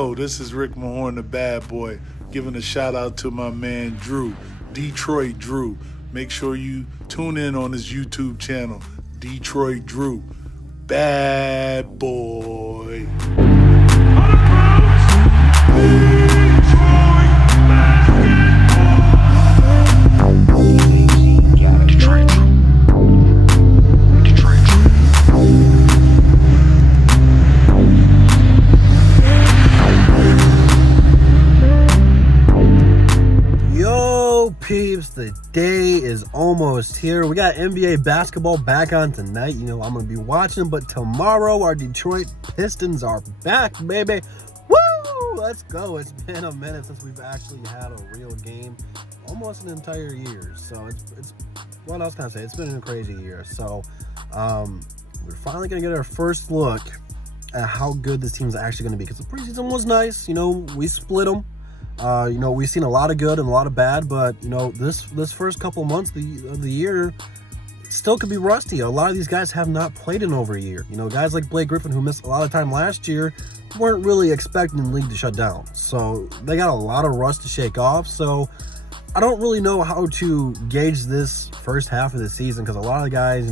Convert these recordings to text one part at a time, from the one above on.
Oh, this is Rick Mahorn, the bad boy, giving a shout out to my man Drew, Detroit Drew. Make sure you tune in on his YouTube channel, Detroit Drew. Bad boy. Peeps, the day is almost here. We got NBA basketball back on tonight. I'm going to be watching, but tomorrow our Detroit Pistons are back, baby. Woo! Let's go. It's been a minute since we've actually had a real game. Almost an entire year. So it's what else can I say? It's been a crazy year. So we're finally going to get our first look at how good this team is actually going to be, because the preseason was nice. We split them. We've seen a lot of good and a lot of bad, but this first couple months of the year still could be rusty. A lot of these guys have not played in over a year. Guys like Blake Griffin, who missed a lot of time last year, weren't really expecting the league to shut down. So they got a lot of rust to shake off. So I don't really know how to gauge this first half of the season, because a lot of the guys,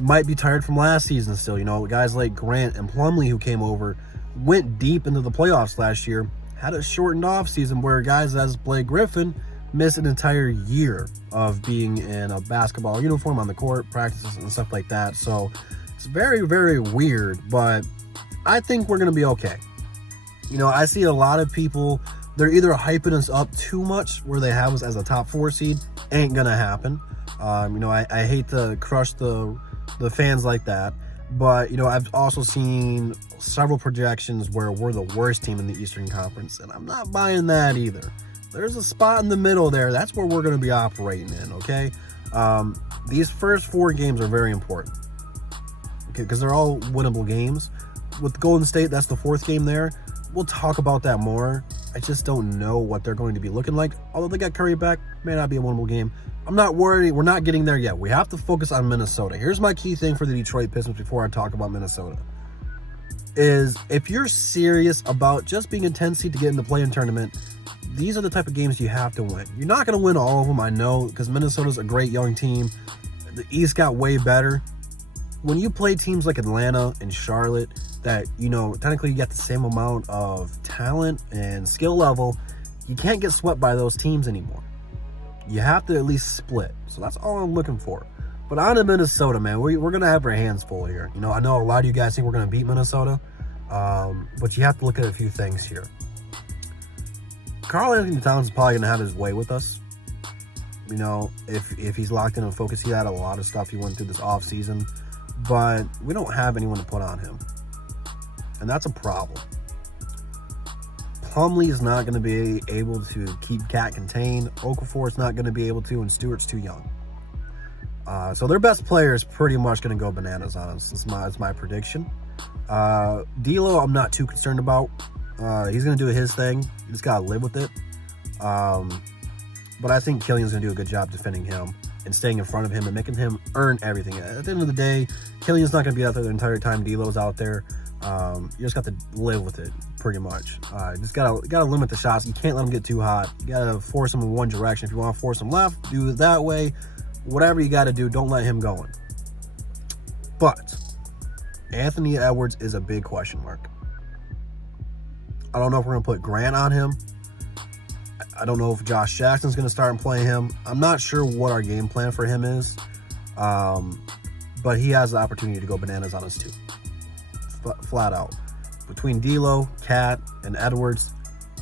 might be tired from last season still. Guys like Grant and Plumlee, who came over, went deep into the playoffs last year, had a shortened off season, where guys as Blake Griffin missed an entire year of being in a basketball uniform on the court, practices and stuff like that. So it's very, very weird, but I think we're going to be okay. I see a lot of people, they're either hyping us up too much, where they have us as a top 4 seed. Ain't going to happen. I hate to crush the fans like that. But, I've also seen several projections where we're the worst team in the Eastern Conference, and I'm not buying that either. There's a spot in the middle there. That's where we're going to be operating in, okay? These first 4 games are very important, okay, because they're all winnable games. With Golden State, that's the 4th game there. We'll talk about that more. I just don't know what they're going to be looking like. Although they got Curry back, may not be a winnable game. I'm not worried. We're not getting there yet. We have to focus on Minnesota. Here's my key thing for the Detroit Pistons before I talk about Minnesota. Is if you're serious about just being a 10 seed to get in the play-in tournament, these are the type of games you have to win. You're not going to win all of them, I know, because Minnesota's a great young team. The East got way better. When you play teams like Atlanta and Charlotte that, technically you got the same amount of talent and skill level, you can't get swept by those teams anymore. You have to at least split. So that's all I'm looking for. But on to Minnesota, man. We're going to have our hands full here. I know a lot of you guys think we're going to beat Minnesota. But you have to look at a few things here. Karl Anthony Towns is probably going to have his way with us. If he's locked in and focused. He had a lot of stuff he went through this offseason. But we don't have anyone to put on him. And that's a problem. Plumlee is not going to be able to keep Cat contained. Okafor is not going to be able to, and Stewart's too young. So their best player is pretty much going to go bananas on us. That's my prediction. D'Lo, I'm not too concerned about. He's going to do his thing. You just got to live with it. But I think Killian's going to do a good job defending him and staying in front of him and making him earn everything. At the end of the day, Killian's not going to be out there the entire time D'Lo's out there. You just got to live with it, pretty much. Just gotta limit the shots. You can't let them get too hot. You gotta force them in one direction. If you want to force them left, do it that way. Whatever you got to do, don't let him go in. But Anthony Edwards is a big question mark. I don't know if we're gonna put Grant on him. I don't know if Josh Jackson's gonna start and play him. I'm not sure what our game plan for him is. But he has the opportunity to go bananas on us too. Flat out. Between D'Lo, Cat, and Edwards,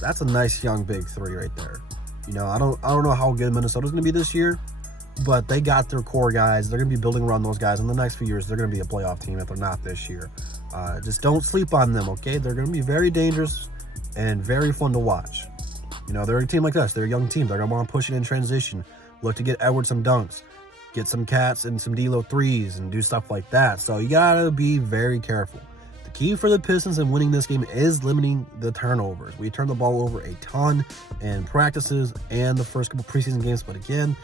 that's a nice young big 3 right there. I don't know how good Minnesota's going to be this year, but they got their core guys. They're going to be building around those guys in the next few years. They're going to be a playoff team if they're not this year. Just don't sleep on them, okay? They're going to be very dangerous and very fun to watch. They're a team like us. They're a young team. They're going to want to push it in transition. Look to get Edwards some dunks, get some Cats and some D'Lo 3s and do stuff like that. So you got to be very careful. Key for the Pistons in winning this game is limiting the turnovers. We turned the ball over a ton in practices and the first couple preseason games, but again,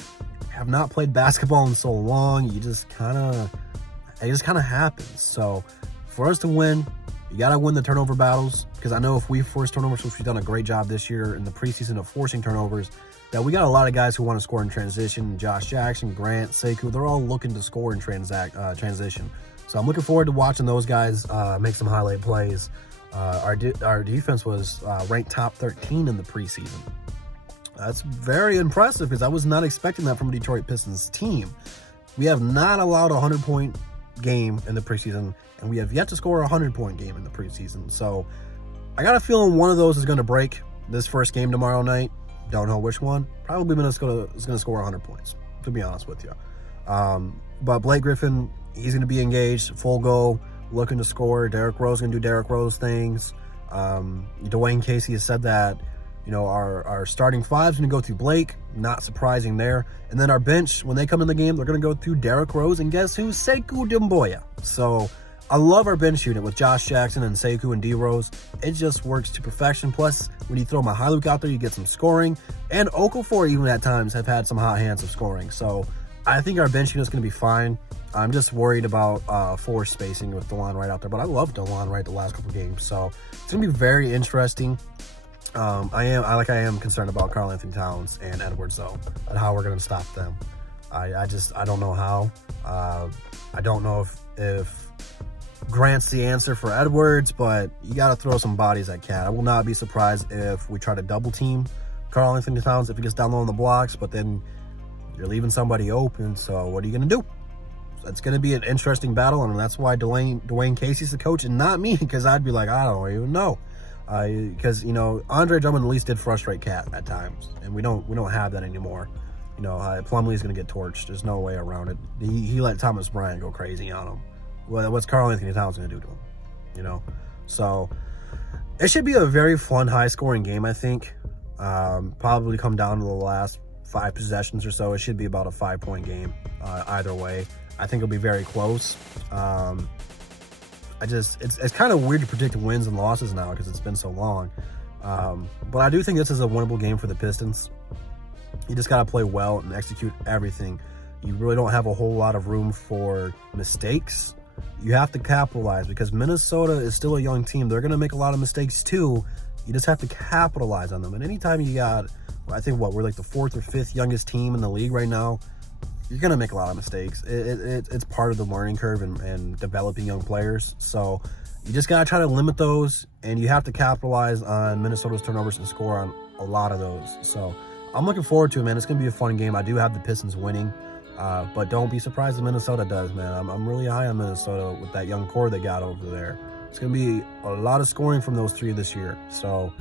have not played basketball in so long. It just kind of happens. So for us to win, You got to win the turnover battles, because I know if we force turnovers, which we've done a great job this year in the preseason of forcing turnovers, that we got a lot of guys who want to score in transition. Josh Jackson, Grant, Sekou, they're all looking to score in transition. So I'm looking forward to watching those guys make some highlight plays. Our defense was ranked top 13 in the preseason. That's very impressive, because I was not expecting that from a Detroit Pistons team. We have not allowed a 100-point game in the preseason, and we have yet to score a 100-point game in the preseason. So I got a feeling one of those is going to break this first game tomorrow night. Don't know which one. Probably Minnesota is going to score 100 points, to be honest with you. But Blake Griffin, he's going to be engaged, full go, looking to score. Derrick Rose going to do Derrick Rose things. Dwayne Casey has said that, you know, our starting five is going to go through Blake. Not surprising there. And then our bench, when they come in the game, they're going to go through Derrick Rose. And guess who? Sekou Doumbouya. So I love our bench unit with Josh Jackson and Sekou and D-Rose. It just works to perfection. Plus, when you throw Mykhailiuk out there, you get some scoring. And Okafor, even at times, have had some hot hands of scoring. So I think our bench unit is going to be fine. I'm just worried about forward spacing with DeLon Wright out there. But I love DeLon Wright the last couple games. So it's going to be very interesting. I am concerned about Karl-Anthony Towns and Edwards, though, and how we're going to stop them. I don't know how. I don't know if Grant's the answer for Edwards, but you got to throw some bodies at Cat. I will not be surprised if we try to double team Karl-Anthony Towns if he gets down low on the blocks, but then you're leaving somebody open. So what are you going to do? It's going to be an interesting battle, and that's why Dwayne Casey's the coach and not me, because I'd be like, I don't even know. Because, you know, Andre Drummond at least did frustrate Cat at times, and we don't have that anymore. You know, Plumlee's going to get torched. There's no way around it. He let Thomas Bryant go crazy on him. What's Karl-Anthony Towns going to do to him? You know? So, it should be a very fun, high-scoring game, I think. Probably come down to the last 5 possessions or so. It should be about a 5-point game either way. I think it'll be very close. It's kind of weird to predict wins and losses now because it's been so long. But I do think this is a winnable game for the Pistons. You just got to play well and execute everything. You really don't have a whole lot of room for mistakes. You have to capitalize, because Minnesota is still a young team. They're going to make a lot of mistakes too. You just have to capitalize on them. And anytime you got, I think we're like the 4th or 5th youngest team in the league right now, you're going to make a lot of mistakes. It's part of the learning curve and developing young players. So you just got to try to limit those, and you have to capitalize on Minnesota's turnovers and score on a lot of those. So I'm looking forward to it, man. It's going to be a fun game. I do have the Pistons winning, but don't be surprised if Minnesota does, man. I'm really high on Minnesota with that young core they got over there. It's going to be a lot of scoring from those 3 this year. So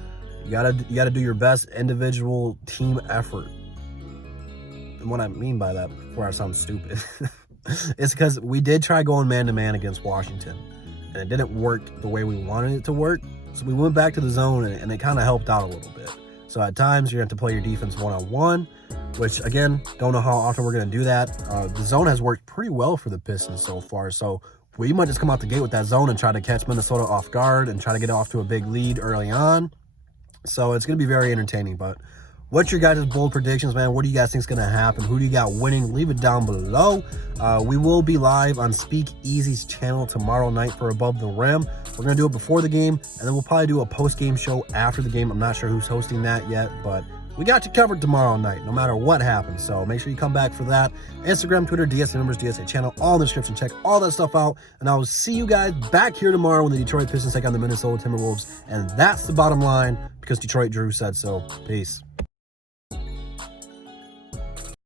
you got to do your best individual team effort. And what I mean by that, before I sound stupid, it's because we did try going man-to-man against Washington, and it didn't work the way we wanted it to work. So we went back to the zone, and it kind of helped out a little bit. So at times, you're going to have to play your defense one-on-one, which, again, don't know how often we're going to do that. The zone has worked pretty well for the Pistons so far. So we might just come out the gate with that zone and try to catch Minnesota off guard and try to get off to a big lead early on. So it's going to be very entertaining, but what's your guys' bold predictions, man? What do you guys think is going to happen? Who do you got winning? Leave it down below. We will be live on Speak Easy's channel tomorrow night for Above the Rim. We're going to do it before the game, and then we'll probably do a post-game show after the game. I'm not sure who's hosting that yet, but we got you covered tomorrow night, no matter what happens. So make sure you come back for that. Instagram, Twitter, DSA numbers, DSA channel, all in the description. Check all that stuff out, and I will see you guys back here tomorrow when the Detroit Pistons take on the Minnesota Timberwolves, and that's the bottom line, because Detroit Drew said so. Peace.